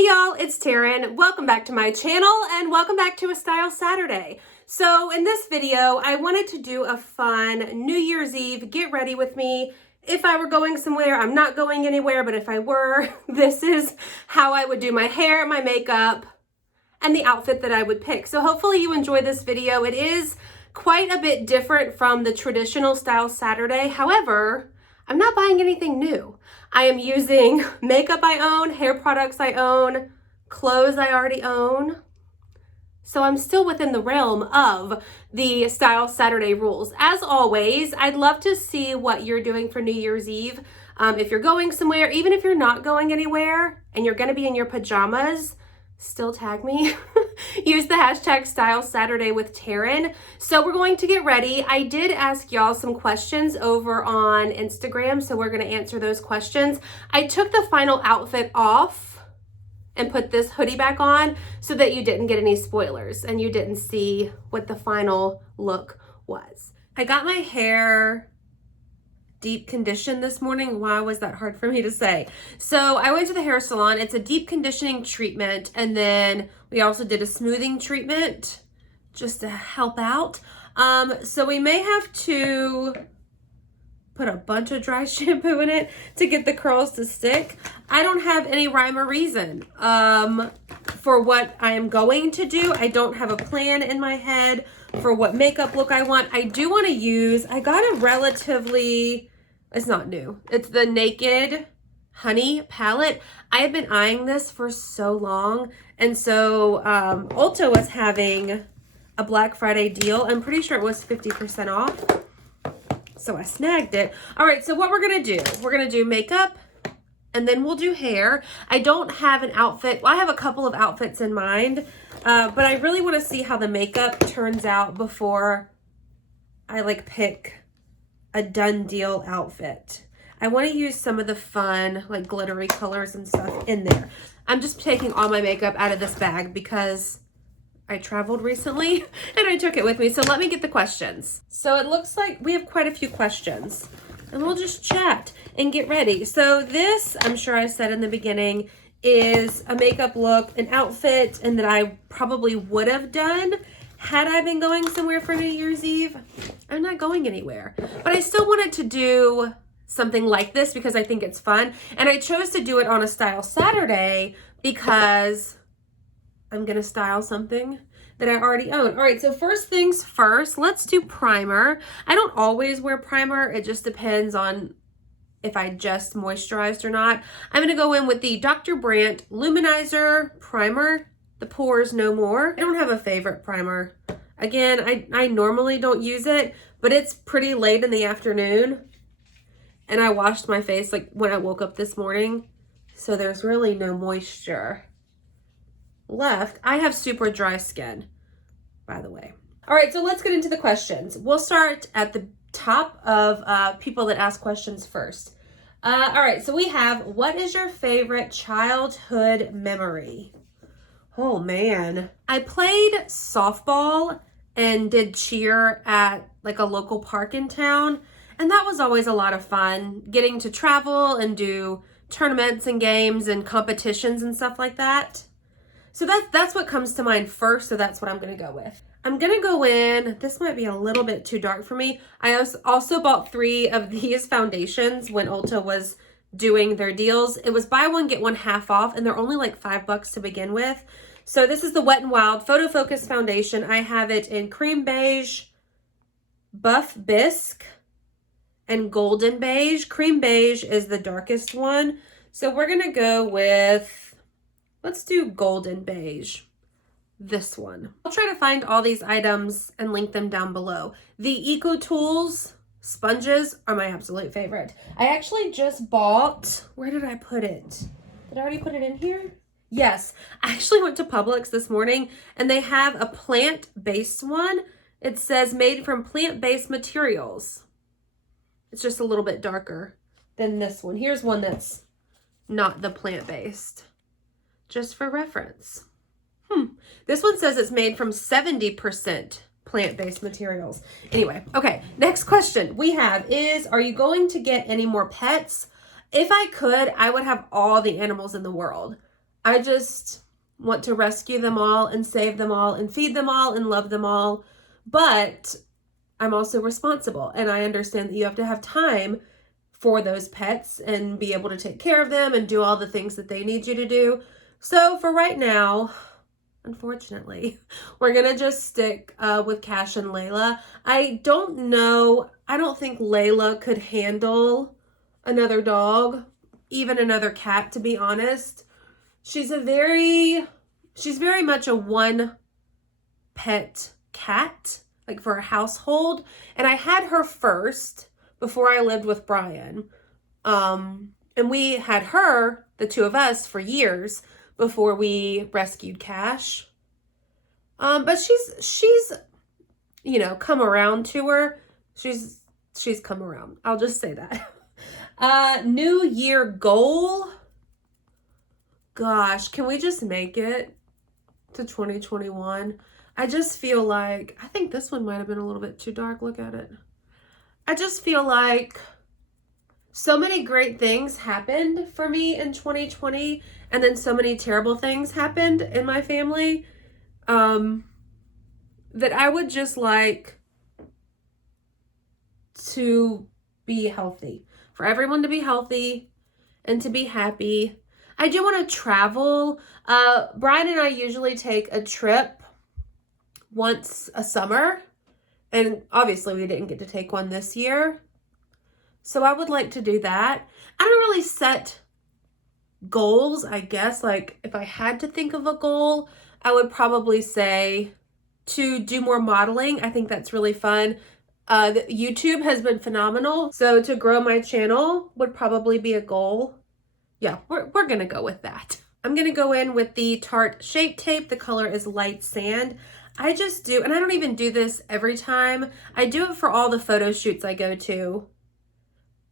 Hey y'all, it's Taren. Welcome back to my channel and welcome back to A Style Saturday. So in this video, I wanted to do a fun New Year's Eve get ready with me. If I were going somewhere, I'm not going anywhere, but if I were, this is how I would do my hair, my makeup, and the outfit that I would pick. So hopefully you enjoy this video. It is quite a bit different from the traditional Style Saturday. However, I'm not buying anything new. I am using makeup I own, hair products I own, clothes I already own. So I'm still within the realm of the Style Saturday rules. As always, I'd love to see what you're doing for New Year's Eve. If you're going somewhere, even if you're not going anywhere and you're gonna be in your pajamas, still tag me. Use the hashtag Style Saturday with Taren. So we're going to get ready. I did ask y'all some questions over on Instagram, so we're gonna answer those questions. I took the final outfit off and put this hoodie back on so that you didn't get any spoilers and you didn't see what the final look was. I got my hair deep conditioned this morning. Why was that hard for me to say? So I went to the hair salon. It's a deep conditioning treatment, and then we also did a smoothing treatment just to help out. So we may have to put a bunch of dry shampoo in it to get the curls to stick. I don't have any rhyme or reason for what I am going to do. I don't have a plan in my head for what makeup look I want. I do want to use, I got a relatively, it's not new, it's the Naked Honey palette. I have been eyeing this for so long, and so Ulta was having a Black Friday deal. I'm pretty sure it was 50% off, so I snagged it. All right, so what we're gonna do, we're gonna do makeup and then we'll do hair. I don't have an outfit. Well, I have a couple of outfits in mind, but I really want to see how the makeup turns out before I like pick a done deal outfit. I want to use some of the fun like glittery colors and stuff in there. I'm just taking all my makeup out of this bag because I traveled recently and I took it with me. So let me get the questions. So it looks like we have quite a few questions and we'll just chat and get ready. So this, I'm sure I said in the beginning, is a makeup look, an outfit, and that I probably would have done had I been going somewhere for New Year's Eve. I'm not going anywhere, but I still wanted to do something like this because I think it's fun. And I chose to do it on a Style Saturday because I'm gonna style something that I already own. All right, so first things first, let's do primer. I don't always wear primer. It just depends on if I just moisturized or not. I'm gonna go in with the Dr. Brandt Luminizer Primer, the Pores No More. I don't have a favorite primer. Again, I normally don't use it, but it's pretty late in the afternoon and I washed my face like when I woke up this morning, so there's really no moisture left. I have super dry skin, by the way. All right, so let's get into the questions. We'll start at the top of people that ask questions first. All right, so we have, what is your favorite childhood memory? Oh man, I played softball and did cheer at like a local park in town, and that was always a lot of fun, getting to travel and do tournaments and games and competitions and stuff like that. So that's what comes to mind first, so that's what I'm gonna go with. I'm gonna go in, this might be a little bit too dark for me. I also bought 3 of these foundations when Ulta was doing their deals. It was buy one, get one half off, and they're only like $5 to begin with. So this is the Wet n Wild Photo Focus Foundation. I have it in cream beige, buff bisque, and golden beige. Cream beige is the darkest one. So we're gonna go with, let's do golden beige, this one. I'll try to find all these items and link them down below. The Eco Tools sponges are my absolute favorite. I actually just bought, where did I put it? Did I already put it in here? Yes, I actually went to Publix this morning and they have a plant-based one. It says made from plant-based materials. It's just a little bit darker than this one. Here's one that's not the plant-based, just for reference. This one says it's made from 70% plant-based materials. Anyway, okay, next question we have is, are you going to get any more pets? If I could, I would have all the animals in the world. I just want to rescue them all and save them all and feed them all and love them all. But I'm also responsible, and I understand that you have to have time for those pets and be able to take care of them and do all the things that they need you to do. So for right now, unfortunately, we're gonna just stick with Cash and Layla. I don't know, I don't think Layla could handle another dog, even another cat, to be honest. She's very much a one pet cat, like for a household. And I had her first before I lived with Brian. And we had her, the two of us, for years before we rescued Cash. But she's, you know, come around to her. She's come around. I'll just say that. New Year goal. Gosh, can we just make it to 2021? I just feel like, I think this one might have been a little bit too dark. Look at it. I just feel like so many great things happened for me in 2020, and then so many terrible things happened in my family, that I would just like to be healthy, for everyone to be healthy and to be happy. I do want to travel. Brian and I usually take a trip once a summer, and obviously we didn't get to take one this year. So I would like to do that. I don't really set goals, I guess. Like if I had to think of a goal, I would probably say to do more modeling. I think that's really fun. YouTube has been phenomenal. So to grow my channel would probably be a goal. Yeah, we're gonna go with that. I'm gonna go in with the Tarte Shape Tape. The color is Light Sand. I just do, and I don't even do this every time. I do it for all the photo shoots I go to.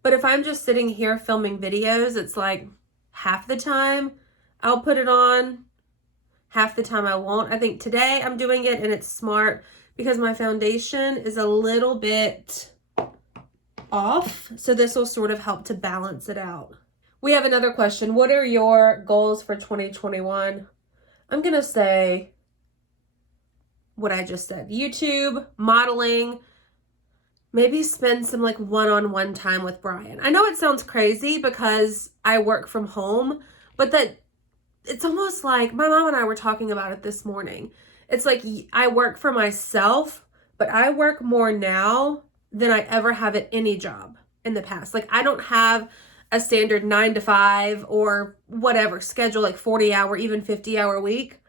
But if I'm just sitting here filming videos, it's like half the time I'll put it on, half the time I won't. I think today I'm doing it, and it's smart because my foundation is a little bit off. So this will sort of help to balance it out. We have another question. What are your goals for 2021? I'm going to say what I just said. YouTube, modeling, maybe spend some like one-on-one time with Brian. I know it sounds crazy because I work from home, but that it's almost like my mom and I were talking about it this morning. It's like I work for myself, but I work more now than I ever have at any job in the past. Like I don't have a standard 9 to 5 or whatever schedule, like 40-hour, even 50-hour week.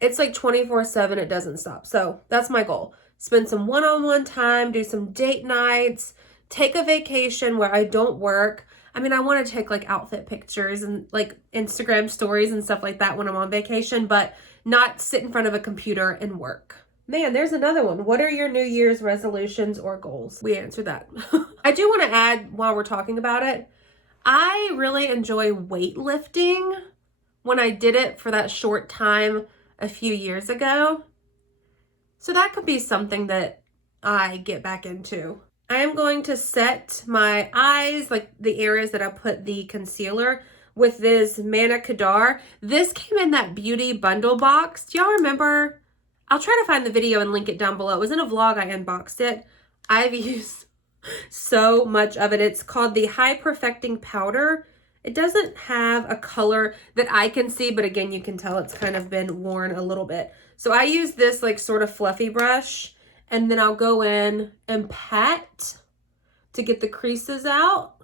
It's like 24/7. It doesn't stop. So that's my goal. Spend some one-on-one time, do some date nights, take a vacation where I don't work. I mean, I want to take like outfit pictures and like Instagram stories and stuff like that when I'm on vacation, but not sit in front of a computer and work. Man, there's another one. What are your New Year's resolutions or goals? We answered that. I do want to add, while we're talking about it, I really enjoy weightlifting. When I did it for that short time a few years ago. So that could be something that I get back into. I am going to set my eyes, like the areas that I put the concealer, with this Manna Kadar. This came in that beauty bundle box. Do y'all remember? I'll try to find the video and link it down below. It was in a vlog. I unboxed it. I've used so much of it. It's called the High Perfecting Powder. It doesn't have a color that I can see, but again, you can tell it's kind of been worn a little bit. So I use this like sort of fluffy brush, and then I'll go in and pat to get the creases out,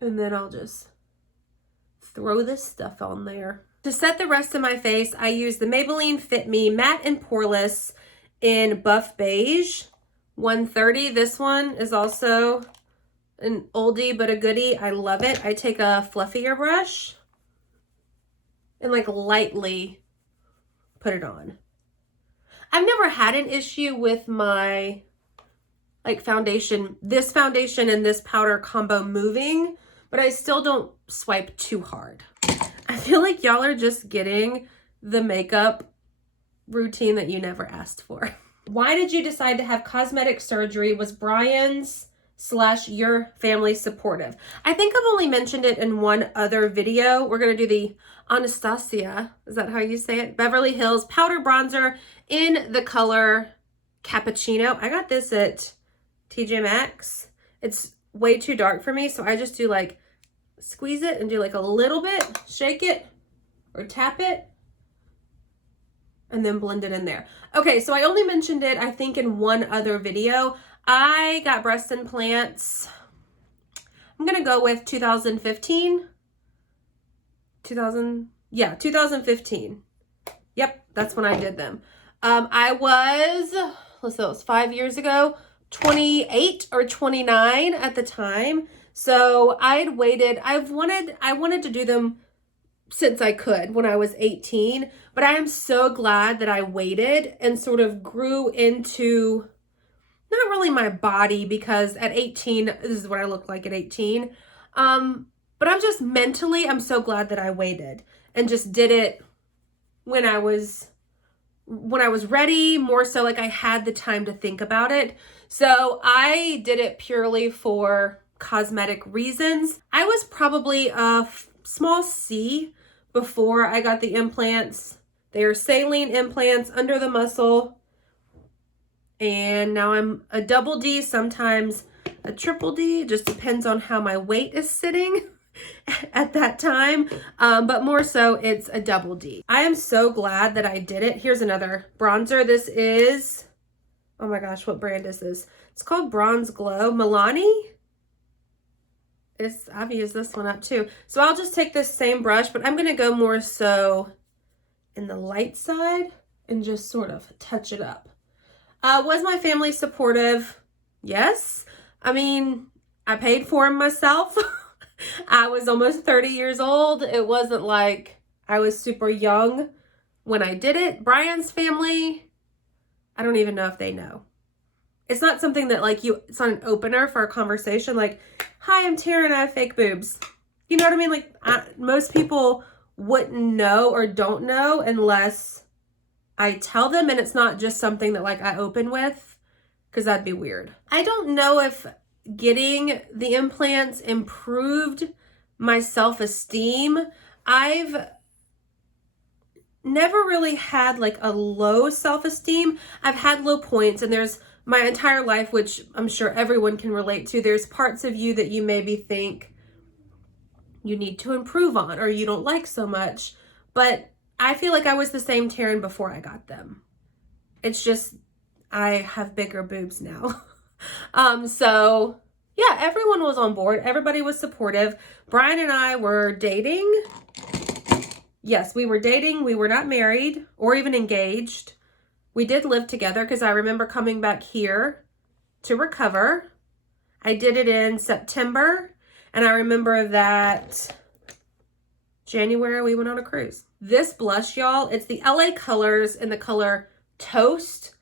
and then I'll just throw this stuff on there. To set the rest of my face, I use the Maybelline Fit Me Matte and Poreless in Buff Beige 130. This one is also an oldie but a goodie. I love it. I take a fluffier brush and like lightly put it on. I've never had an issue with my like foundation, this foundation and this powder combo moving, but I still don't swipe too hard. I feel like y'all are just getting the makeup routine that you never asked for. Why did you decide to have cosmetic surgery? Was Brian's / your family supportive. I think I've only mentioned it in one other video. We're going to do the Anastasia, is that how you say it? Beverly Hills Powder Bronzer in the color Cappuccino. I got this at TJ Maxx. It's way too dark for me, so I just do like, squeeze it and do like a little bit, shake it or tap it, and then blend it in there. Okay, so I only mentioned it, I think, in one other video. I got breast implants, I'm gonna go with 2015. 2015. Yep, that's when I did them. I was, let's see, it was 5 years ago, 28 or 29 at the time. So I had waited, I wanted to do them since I could when I was 18, but I am so glad that I waited and sort of grew into, not really my body, because at 18, this is what I looked like at 18. But I'm just mentally, I'm so glad that I waited and just did it when I was ready, more so like I had the time to think about it. So I did it purely for cosmetic reasons. I was probably a small C before I got the implants. They are saline implants under the muscle. And now I'm a double D, sometimes a triple D. It just depends on how my weight is sitting at that time, but more so it's a double D. I am so glad that I did it. Here's another bronzer. This is, oh my gosh, what brand is this? It's called Bronze Glow. Milani? I've used this one up too. So I'll just take this same brush, but I'm gonna go more so in the light side and just sort of touch it up. Was my family supportive? Yes. I mean, I paid for them myself. I was almost 30 years old. It wasn't like I was super young when I did it. Brian's family, I don't even know if they know. It's not something that like it's not an opener for a conversation. Like, hi, I'm Taren, I have fake boobs. You know what I mean? Like most people wouldn't know or don't know unless I tell them, and it's not just something that like I open with, because that'd be weird. I don't know if getting the implants improved my self-esteem. I've never really had like a low self-esteem. I've had low points, and there's my entire life, which I'm sure everyone can relate to. There's parts of you that you maybe think you need to improve on or you don't like so much. But I feel like I was the same Taren before I got them. It's just I have bigger boobs now. So yeah, everyone was on board. Everybody was supportive. Brian and I were dating. Yes, we were dating. We were not married or even engaged. We did live together because I remember coming back here to recover. I did it in September, and I remember that January we went on a cruise. This blush, y'all, it's the LA Colors in the color Toast.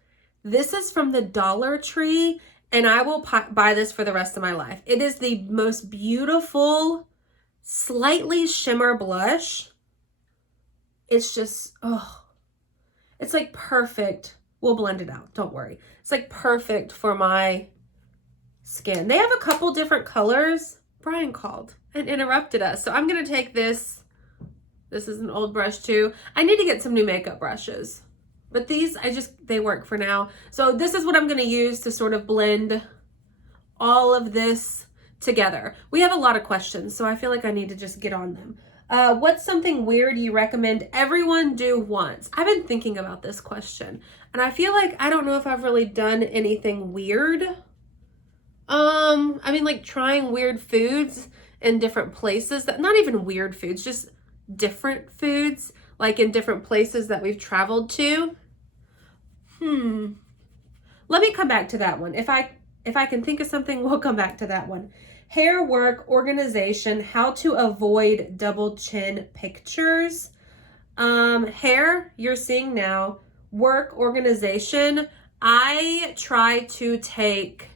This is from the Dollar Tree, and I will buy this for the rest of my life. It is the most beautiful, slightly shimmer blush. It's just, oh, it's like perfect. We'll blend it out, don't worry. It's like perfect for my skin. They have a couple different colors. Brian called and interrupted us. So I'm gonna take this. This is an old brush too. I need to get some new makeup brushes, but these, they work for now. So this is what I'm gonna use to sort of blend all of this together. We have a lot of questions, so I feel like I need to just get on them. What's something weird you recommend everyone do once? I've been thinking about this question, and I feel like I don't know if I've really done anything weird. I mean, like trying weird foods in different places, that not even weird foods, just different foods, like in different places that we've traveled to. Let me come back to that one. If I can think of something, we'll come back to that one. Hair, work, organization, how to avoid double chin pictures. Hair, you're seeing now. Work, organization, I try to take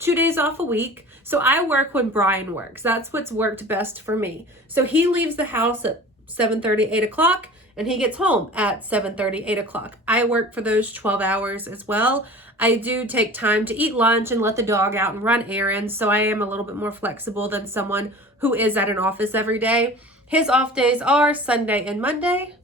2 days off a week. So I work when Brian works. That's what's worked best for me. So he leaves the house at 7:30, 8 o'clock, and he gets home at 7:30, 8 o'clock. I work for those 12 hours as well. I do take time to eat lunch and let the dog out and run errands, so I am a little bit more flexible than someone who is at an office every day. His off days are Sunday and Monday.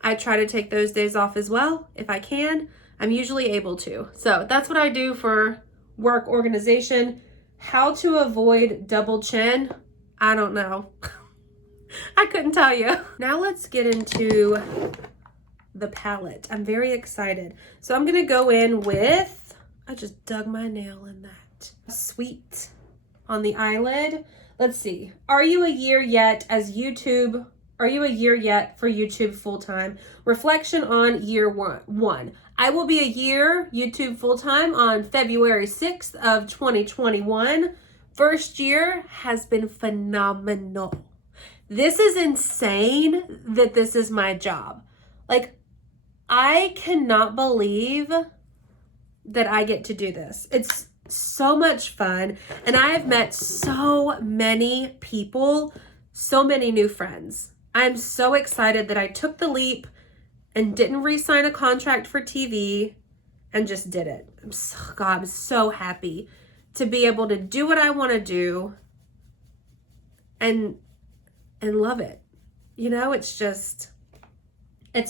I try to take those days off as well if I can. I'm usually able to. So that's what I do for work organization. How to avoid double chin, I don't know. I couldn't tell you. Now let's get into the palette. I'm very excited. So I'm gonna go in with, I just dug my nail in that. Sweet on the eyelid. Let's see. Are you a year yet for YouTube full-time? Reflection on year one. I will be a year YouTube full-time on February 6th of 2021. First year has been phenomenal. This is insane that this is my job. Like, I cannot believe that I get to do this. It's so much fun, and I have met so many people, so many new friends. I'm so excited that I took the leap and didn't re-sign a contract for TV and just did it. I'm so happy to be able to do what I want to do and love it. You know, it's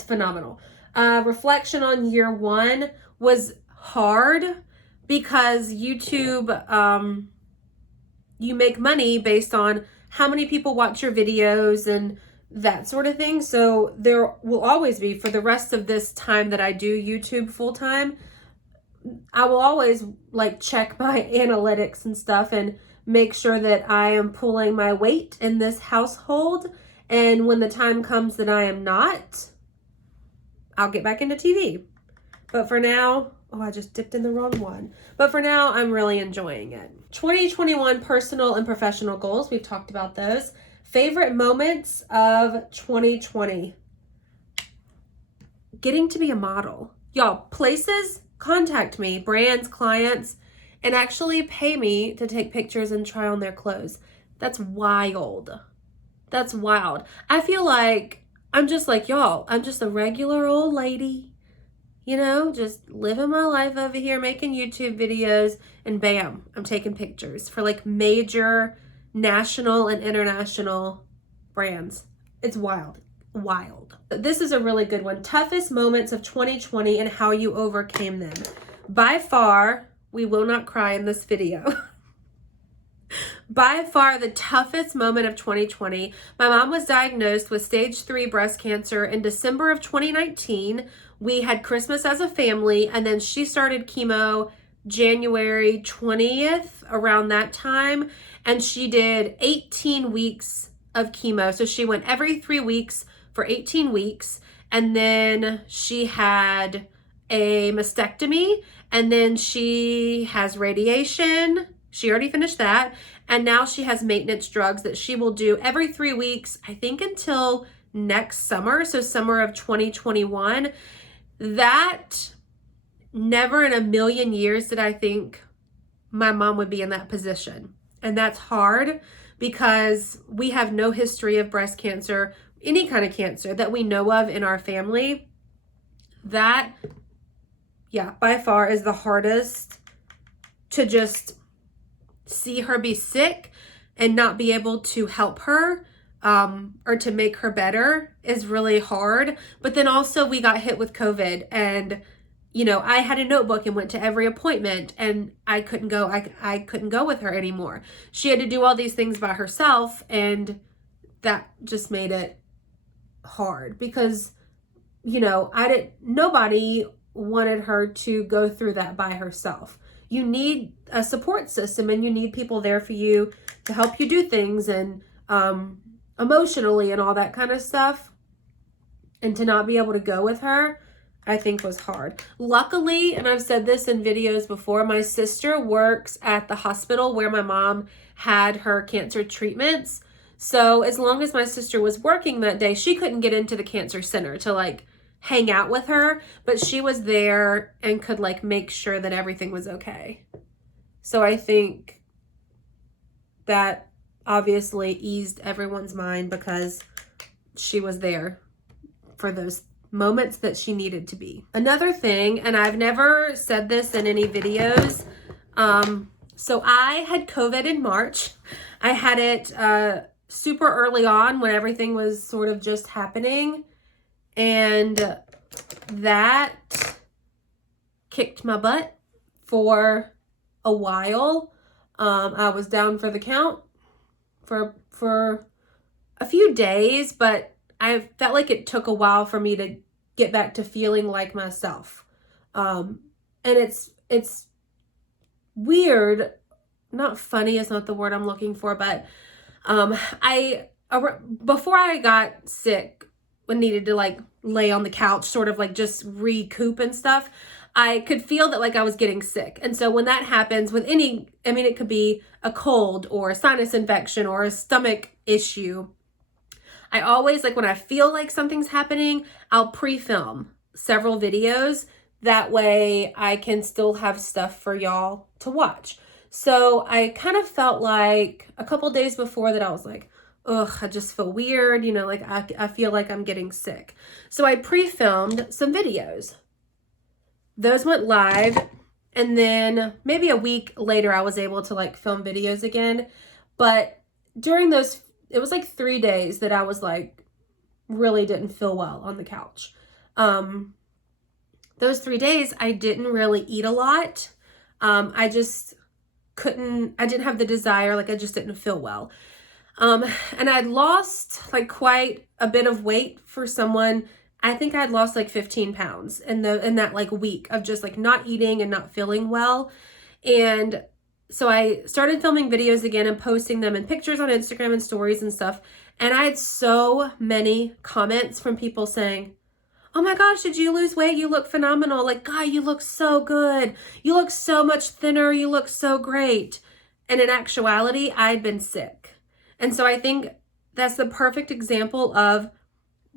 phenomenal. Reflection on year one was hard because YouTube, you make money based on how many people watch your videos and that sort of thing. So there will always be, for the rest of this time that I do YouTube full time, I will always like check my analytics and stuff and make sure that I am pulling my weight in this household. And when the time comes that I am not, I'll get back into TV. But for now, oh, I just dipped in the wrong one. But for now, I'm really enjoying it. 2021 personal and professional goals. We've talked about those. Favorite moments of 2020. Getting to be a model. Y'all, places contact me, brands, clients, and actually pay me to take pictures and try on their clothes. That's wild. That's wild. I feel like I'm just like y'all. I'm just a regular old lady, you know, just living my life over here, making YouTube videos, and bam, I'm taking pictures for like major national and international brands. It's wild. Wild. This is a really good one. Toughest moments of 2020 and how you overcame them. By far, we will not cry in this video. By far the toughest moment of 2020, my mom was diagnosed with stage 3 breast cancer in December of 2019. We had Christmas as a family, and then she started chemo January 20th, around that time, and she did 18 weeks of chemo. So she went every 3 weeks for 18 weeks, and then she had a mastectomy, and then she has radiation. She already finished that, and now she has maintenance drugs that she will do every 3 weeks, I think until next summer, so summer of 2021. That, never in a million years did I think my mom would be in that position. And that's hard because we have no history of breast cancer, any kind of cancer that we know of in our family. That, yeah, by far is the hardest, to just see her be sick and not be able to help her or to make her better is really hard. But then also we got hit with COVID, and you know, I had a notebook and went to every appointment, and I couldn't go. I couldn't go with her anymore. She had to do all these things by herself, and that just made it hard because, you know, nobody wanted her to go through that by herself. You need a support system, and you need people there for you to help you do things, and emotionally and all that kind of stuff. And to not be able to go with her, I think was hard. Luckily, and I've said this in videos before, my sister works at the hospital where my mom had her cancer treatments. So as long as my sister was working that day, she couldn't get into the cancer center to like hang out with her, but she was there and could like make sure that everything was okay. So I think that obviously eased everyone's mind because she was there for those moments that she needed to be. Another thing, and I've never said this in any videos, so I had COVID in March. I had it super early on when everything was sort of just happening, and that kicked my butt for a while. I was down for the count for a few days, but I felt like it took a while for me to get back to feeling like myself. And it's weird, not funny is not the word I'm looking for, but before I got sick and needed to like lay on the couch, sort of like just recoup and stuff, I could feel that like I was getting sick. And so when that happens with any, I mean, it could be a cold or a sinus infection or a stomach issue, I always, like when I feel like something's happening, I'll pre-film several videos. That way I can still have stuff for y'all to watch. So I kind of felt like a couple days before that I was like, ugh, I just feel weird. You know, like I feel like I'm getting sick. So I pre-filmed some videos. Those went live. And then maybe a week later, I was able to like film videos again. But during those, it was like 3 days that I was like, really didn't feel well on the couch. Those 3 days, I didn't really eat a lot. I just I didn't have the desire, like I just didn't feel well. And I'd lost like quite a bit of weight for someone. I think I'd lost like 15 pounds in that like week of just like not eating and not feeling well. And so I started filming videos again and posting them and pictures on Instagram and stories and stuff. And I had so many comments from people saying, oh my gosh, did you lose weight? You look phenomenal. Like, God, you look so good. You look so much thinner. You look so great. And in actuality, I'd been sick. And so I think that's the perfect example of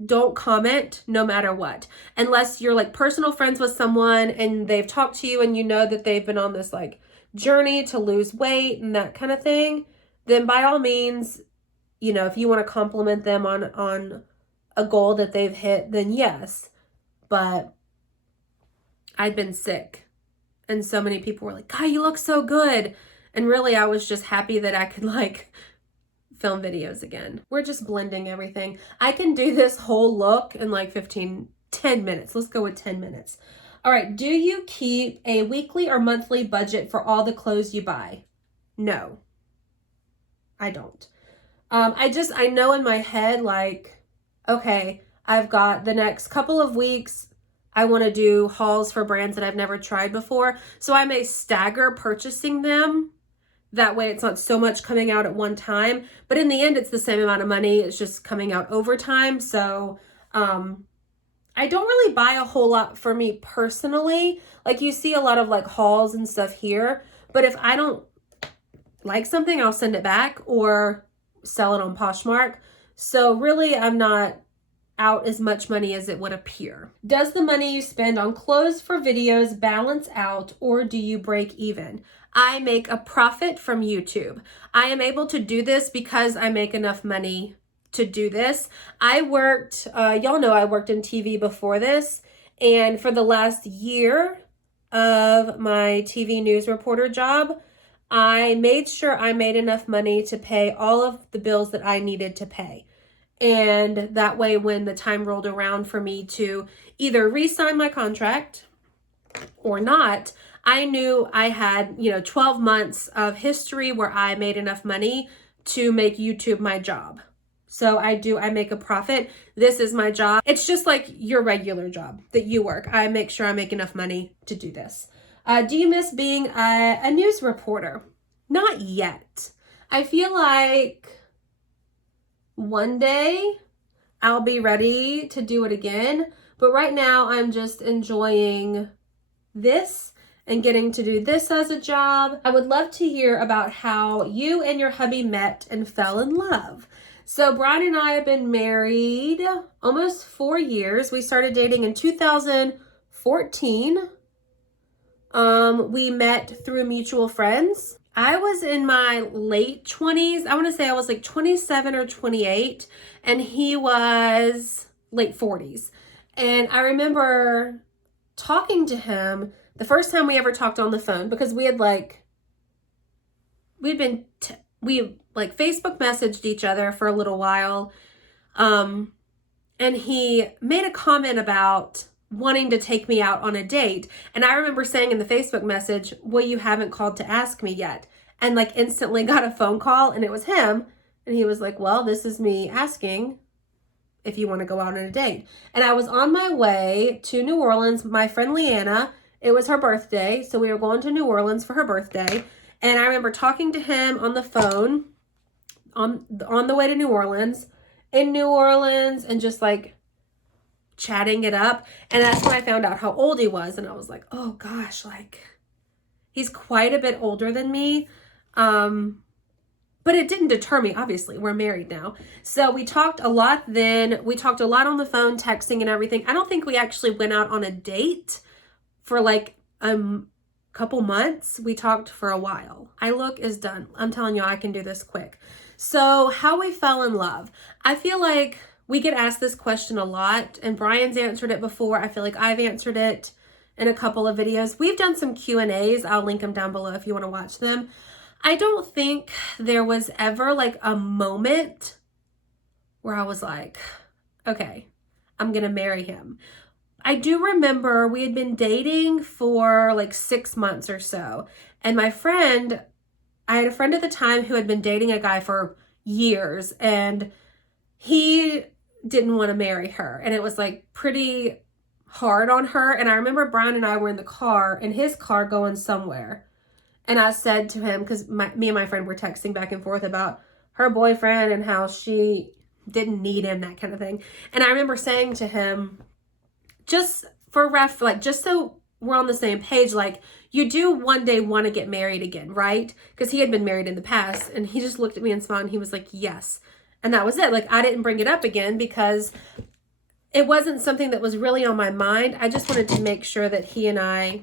don't comment no matter what. Unless you're like personal friends with someone and they've talked to you and you know that they've been on this like journey to lose weight and that kind of thing, then by all means, you know, if you want to compliment them on a goal that they've hit, then yes. But I'd been sick and so many people were like, God, you look so good. And really I was just happy that I could like film videos again. We're just blending everything. I can do this whole look in like 10 minutes. Let's go with 10 minutes. All right. Do you keep a weekly or monthly budget for all the clothes you buy? No, I don't. I know in my head, like, okay, I've got the next couple of weeks. I want to do hauls for brands that I've never tried before. So I may stagger purchasing them. That way it's not so much coming out at one time, but in the end, it's the same amount of money. It's just coming out over time. So, I don't really buy a whole lot for me personally. Like you see a lot of like hauls and stuff here, but if I don't like something, I'll send it back or sell it on Poshmark. So really, I'm not out as much money as it would appear. Does the money you spend on clothes for videos balance out, or do you break even? I make a profit from YouTube. I am able to do this because I make enough money to do this. I worked, y'all know I worked in TV before this, and for the last year of my TV news reporter job, I made sure I made enough money to pay all of the bills that I needed to pay. And that way, when the time rolled around for me to either re-sign my contract or not, I knew I had, 12 months of history where I made enough money to make YouTube my job. So I make a profit. This is my job. It's just like your regular job that you work. I make sure I make enough money to do this. Do you miss being a news reporter? Not yet. I feel like one day I'll be ready to do it again. But right now I'm just enjoying this and getting to do this as a job. I would love to hear about how you and your hubby met and fell in love. So Brian and I have been married almost 4 years. We started dating in 2014. We met through mutual friends. I was in my late 20s. I want to say I was like 27 or 28, and he was late 40s. And I remember talking to him the first time we ever talked on the phone, because we like Facebook messaged each other for a little while. And he made a comment about wanting to take me out on a date. And I remember saying in the Facebook message, well, you haven't called to ask me yet. And like instantly got a phone call, and it was him. And he was like, well, this is me asking if you want to go out on a date. And I was on my way to New Orleans. My friend Leanna, it was her birthday. So we were going to New Orleans for her birthday. And I remember talking to him on the phone on the way to New Orleans, in New Orleans, and just like chatting it up. And that's when I found out how old he was. And I was like, oh gosh, like he's quite a bit older than me. But it didn't deter me. Obviously, we're married now. So we talked a lot then. We talked a lot on the phone, texting and everything. I don't think we actually went out on a date for like couple months. We talked for a while. Eye look is done. I'm telling you, I can do this quick. So how we fell in love. I feel like we get asked this question a lot, and Brian's answered it before. I feel like I've answered it in a couple of videos. We've done some Q&As. I'll link them down below if you want to watch them. I don't think there was ever like a moment where I was like, okay, I'm going to marry him. I do remember we had been dating for like 6 months or so. And I had a friend at the time who had been dating a guy for years, and he didn't want to marry her. And it was like pretty hard on her. And I remember Brian and I were in his car going somewhere. And I said to him, because me and my friend were texting back and forth about her boyfriend and how she didn't need him, that kind of thing. And I remember saying to him, just so we're on the same page, like, you do one day want to get married again, right? Because he had been married in the past. And he just looked at me and smiled, and he was like, yes. And that was it. Like, I didn't bring it up again because it wasn't something that was really on my mind. I just wanted to make sure that he and I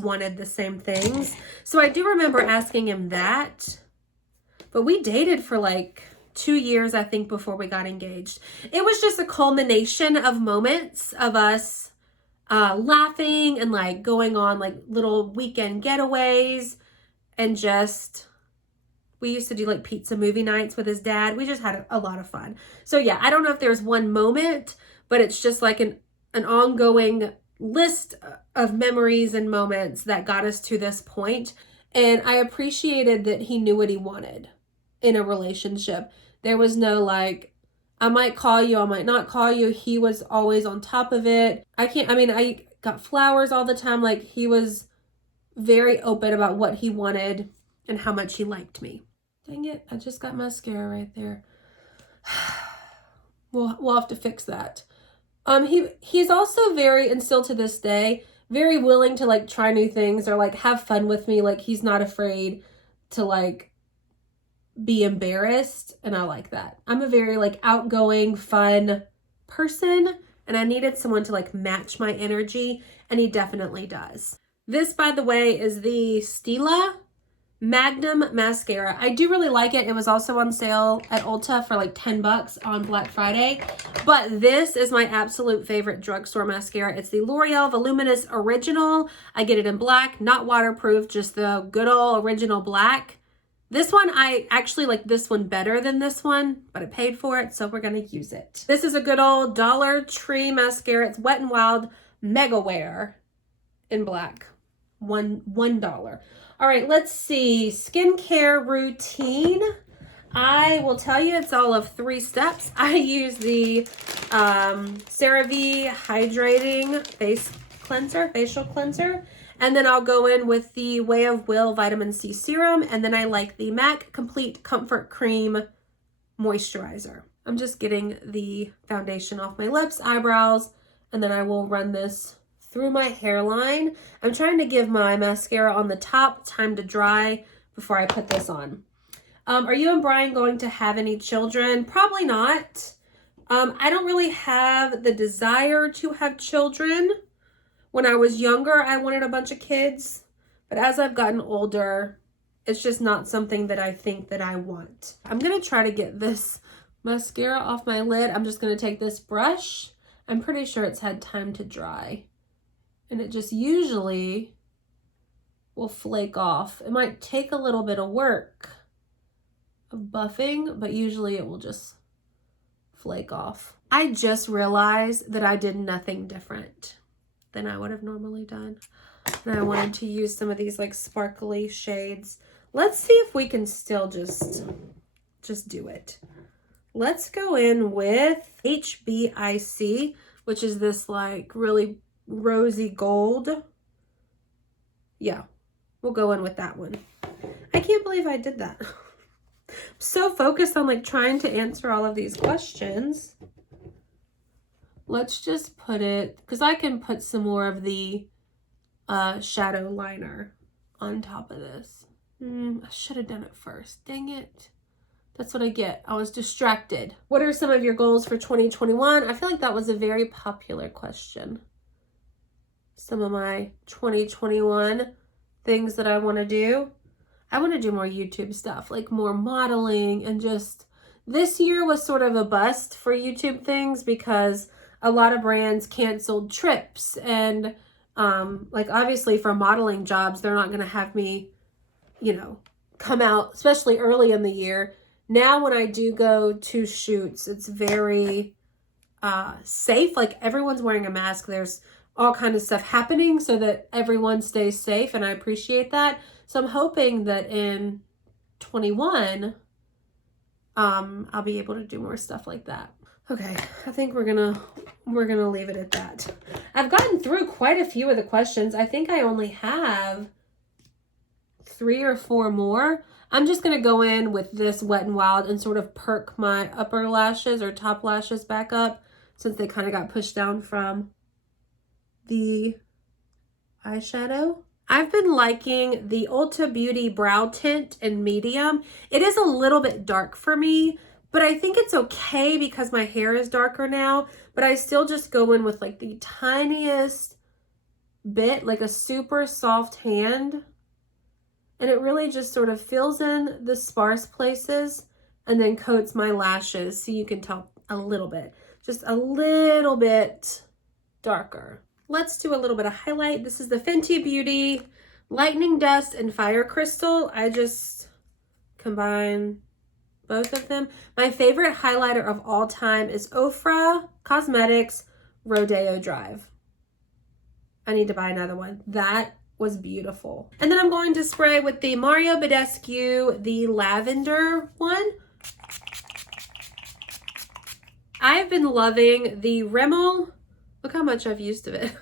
wanted the same things. So I do remember asking him that. But we dated for like 2 years, I think, before we got engaged. It was just a culmination of moments of us laughing and like going on like little weekend getaways, and just, we used to do like pizza movie nights with his dad. We just had a lot of fun. So yeah, I don't know if there's one moment, but it's just like an ongoing list of memories and moments that got us to this point. And I appreciated that he knew what he wanted in a relationship. There was no like, I might call you, I might not call you. He was always on top of it. I got flowers all the time. Like, he was very open about what he wanted and how much he liked me. Dang it, I just got mascara right there. We'll have to fix that. He's also very, and still to this day, very willing to like try new things or like have fun with me. Like, he's not afraid to like be embarrassed, and I like that. I'm a very like outgoing, fun person, and I needed someone to like match my energy, and he definitely does. This, by the way, is the Stila Magnum mascara. I do really like it. It was also on sale at Ulta for like $10 on Black Friday. But this is my absolute favorite drugstore mascara. It's the L'Oreal Voluminous Original. I get it in black, not waterproof, just the good old original black. This one, I actually like this one better than this one, but I paid for it, so we're going to use it. This is a good old Dollar Tree mascara. It's Wet n Wild Mega Wear in black. $1. All right, let's see. Skincare routine. I will tell you it's all of 3 steps. I use the CeraVe Hydrating Facial Cleanser. And then I'll go in with the Way of Will Vitamin C Serum. And then I like the MAC Complete Comfort Cream Moisturizer. I'm just getting the foundation off my lips, eyebrows, and then I will run this through my hairline. I'm trying to give my mascara on the top time to dry before I put this on. Are you and Brian going to have any children? Probably not. I don't really have the desire to have children. When I was younger, I wanted a bunch of kids, but as I've gotten older, it's just not something that I think that I want. I'm gonna try to get this mascara off my lid. I'm just gonna take this brush I'm pretty sure it's had time to dry. And it just usually will flake off. It might take a little bit of work of buffing, but usually it will just flake off. I just realized that I did nothing different than I would have normally done. And I wanted to use some of these like sparkly shades. Let's see if we can still just do it. Let's go in with HBIC, which is this like really rosy gold. Yeah, we'll go in with that one. I can't believe I did that. I'm so focused on like trying to answer all of these questions. Let's just put it, because I can put some more of the shadow liner on top of this. I should have done it first. Dang it. That's what I get. I was distracted. What are some of your goals for 2021? I feel like that was a very popular question. Some of my 2021 things that I want to do. I want to do more YouTube stuff, like more modeling, and just this year was sort of a bust for YouTube things because a lot of brands canceled trips, and like obviously for modeling jobs, they're not going to have me, you know, come out, especially early in the year. Now when I do go to shoots, it's very safe. Like everyone's wearing a mask. There's all kinds of stuff happening so that everyone stays safe, and I appreciate that. So I'm hoping that in 21, I'll be able to do more stuff like that. Okay, I think we're gonna leave it at that. I've gotten through quite a few of the questions. I think I only have 3 or 4 more. I'm just gonna go in with this Wet n Wild and sort of perk my upper lashes or top lashes back up, since they kind of got pushed down from the eyeshadow. I've been liking the Ulta Beauty Brow Tint in medium. It is a little bit dark for me, but I think it's okay because my hair is darker now, but I still just go in with like the tiniest bit, like a super soft hand. And it really just sort of fills in the sparse places and then coats my lashes so you can tell a little bit, just a little bit darker. Let's do a little bit of highlight. This is the Fenty Beauty Lightning Dust and Fire Crystal. I just combine both of them. My favorite highlighter of all time is Ofra Cosmetics Rodeo Drive. I need to buy another one. That was beautiful. And then I'm going to spray with the Mario Badescu, the lavender one. I've been loving the Rimmel. Look how much I've used of it.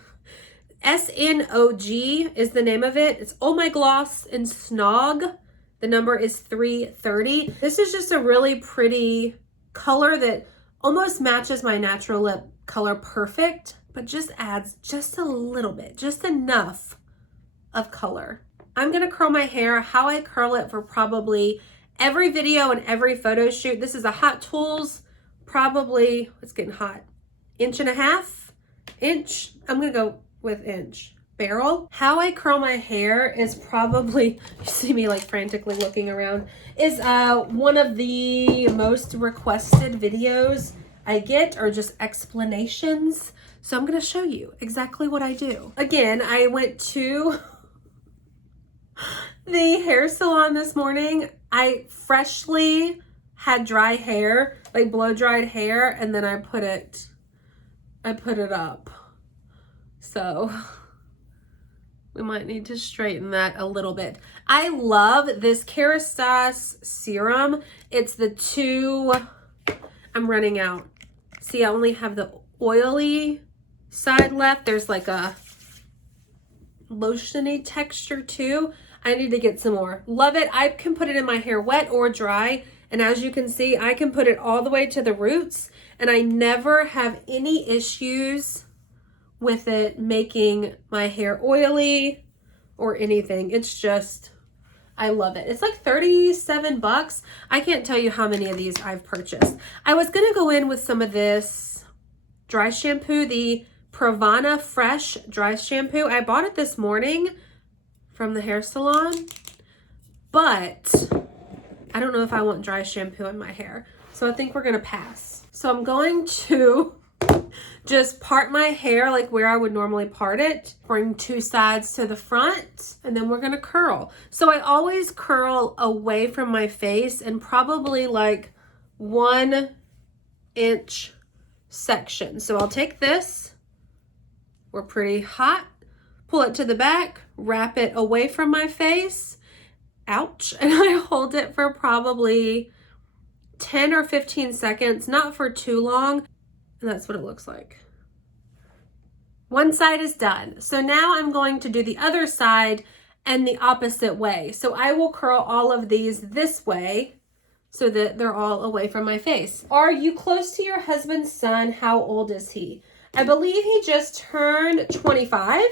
SNOG is the name of it. It's Oh My Gloss in Snog. The number is 330. This is just a really pretty color that almost matches my natural lip color perfect, but just adds just a little bit, just enough of color. I'm gonna curl my hair how I curl it for probably every video and every photo shoot. This is a Hot Tools, probably, it's getting hot, 1.5 inch. I'm gonna go with inch barrel. How I curl my hair is probably, you see me like frantically looking around, is one of the most requested videos I get, or just explanations. So I'm gonna show you exactly what I do. Again, I went to the hair salon this morning. I freshly had dry hair, like blow dried hair, and then I put it up. So we might need to straighten that a little bit. I love this Kerastase serum. It's the 2, I'm running out. See, I only have the oily side left. There's like a lotiony texture too. I need to get some more. Love it. I can put it in my hair wet or dry. And as you can see, I can put it all the way to the roots, and I never have any issues with it making my hair oily or anything. It's just, I love it. It's like 37 bucks. I can't tell you how many of these I've purchased. I was gonna go in with some of this dry shampoo, the Pravana Fresh dry shampoo. I bought it this morning from the hair salon, but I don't know if I want dry shampoo in my hair. So I think we're gonna pass. So I'm going to just part my hair like where I would normally part it, bring two sides to the front, and then we're gonna curl. So I always curl away from my face and probably like 1 inch section. So I'll take this, we're pretty hot, pull it to the back, wrap it away from my face, ouch, and I hold it for probably 10 or 15 seconds, not for too long, and that's what it looks like. One side is done. So now I'm going to do the other side and the opposite way. So I will curl all of these this way so that they're all away from my face. Are you close to your husband's son? How old is he? I believe he just turned 25.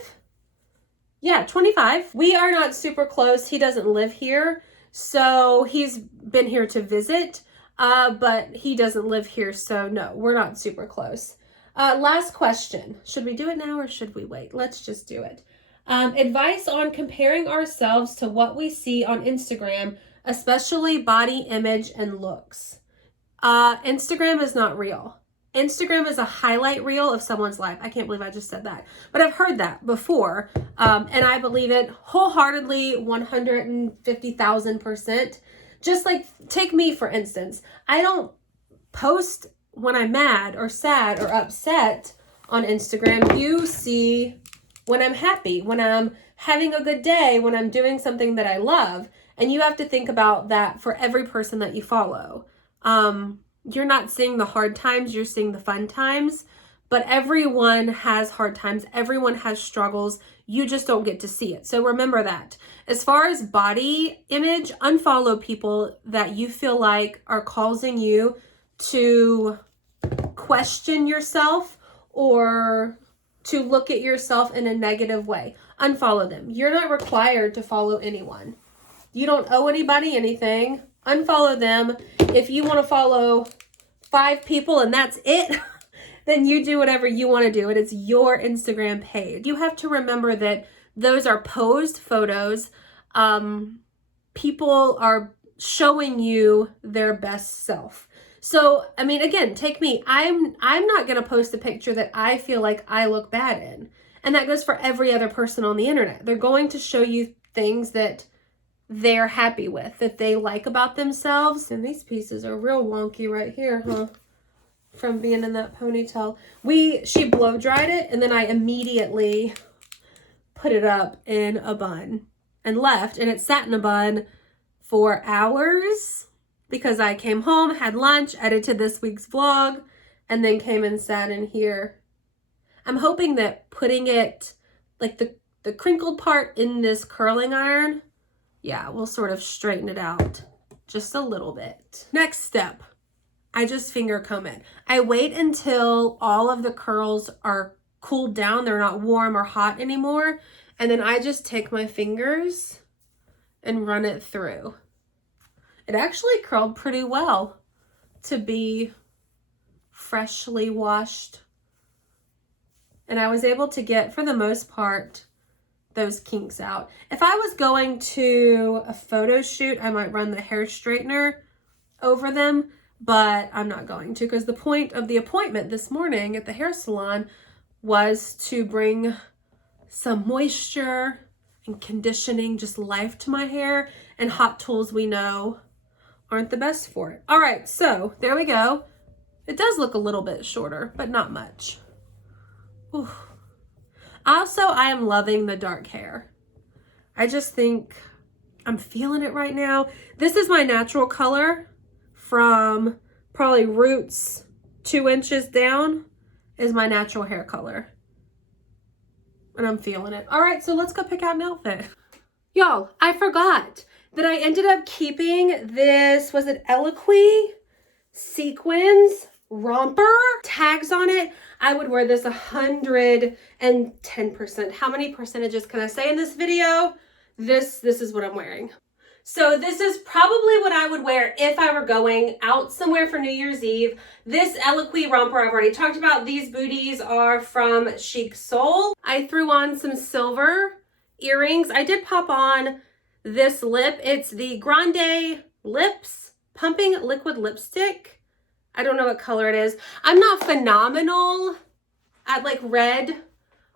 Yeah, 25. We are not super close. He doesn't live here, so he's been here to visit. But he doesn't live here, so no, we're not super close. Last question. Should we do it now or should we wait? Let's just do it. Advice on comparing ourselves to what we see on Instagram, especially body image and looks. Instagram is not real. Instagram is a highlight reel of someone's life. I can't believe I just said that, but I've heard that before, and I believe it wholeheartedly, 150,000%. Just like, take me for instance. I don't post when I'm mad or sad or upset on Instagram. You see when I'm happy, when I'm having a good day, when I'm doing something that I love. And you have to think about that for every person that you follow. You're not seeing the hard times, you're seeing the fun times. But everyone has hard times. Everyone has struggles. You just don't get to see it. So remember that. As far as body image, unfollow people that you feel like are causing you to question yourself or to look at yourself in a negative way. Unfollow them. You're not required to follow anyone. You don't owe anybody anything. Unfollow them. If you want to follow 5 people and that's it, then you do whatever you want to do. And it's your Instagram page. You have to remember that those are posed photos. People are showing you their best self. So, I mean, again, take me. I'm not going to post a picture that I feel like I look bad in. And that goes for every other person on the internet. They're going to show you things that they're happy with, that they like about themselves. And these pieces are real wonky right here, huh? From being in that ponytail. She blow dried it, and then I immediately put it up in a bun and left, and it sat in a bun for hours because I came home, had lunch, edited this week's vlog, and then came and sat in here. I'm hoping that putting it, like the crinkled part in this curling iron, yeah, will sort of straighten it out just a little bit. Next step. I just finger comb it. I wait until all of the curls are cooled down. They're not warm or hot anymore. And then I just take my fingers and run it through. It actually curled pretty well to be freshly washed. And I was able to get, for the most part, those kinks out. If I was going to a photo shoot, I might run the hair straightener over them. But I'm not going to, because the point of the appointment this morning at the hair salon was to bring some moisture and conditioning, just life to my hair, and hot tools we know aren't the best for it. All right, so there we go. It does look a little bit shorter, but not much. Ooh. Also, I am loving the dark hair. I just think I'm feeling it right now. This is my natural color. From probably roots 2 inches down is my natural hair color. And I'm feeling it. All right, so let's go pick out an outfit. Y'all, I forgot that I ended up keeping this, was it Eloquii sequins romper tags on it. I would wear this 110%. How many percentages can I say in this video? This is what I'm wearing. So this is probably what I would wear if I were going out somewhere for New Year's Eve. This Eloquii romper I've already talked about. These booties are from Chic Soul. I threw on some silver earrings. I did pop on this lip. It's the Grande Lips Pumping Liquid Lipstick. I don't know what color it is. I'm not phenomenal at like red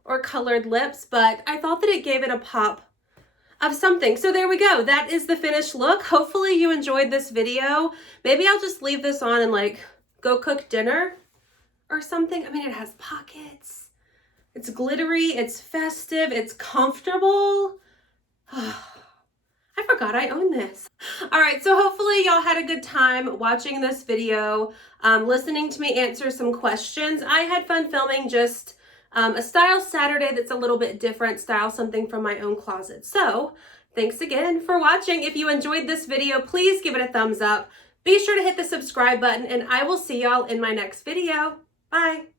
or colored lips, but I thought that it gave it a pop of something. So there we go. That is the finished look. Hopefully you enjoyed this video. Maybe I'll just leave this on and like go cook dinner or something. I mean, it has pockets. It's glittery. It's festive. It's comfortable. I forgot I own this. All right, so hopefully y'all had a good time watching this video, listening to me answer some questions. I had fun filming just a Style Saturday that's a little bit different, style something from my own closet. So thanks again for watching. If you enjoyed this video, please give it a thumbs up. Be sure to hit the subscribe button, and I will see y'all in my next video. Bye.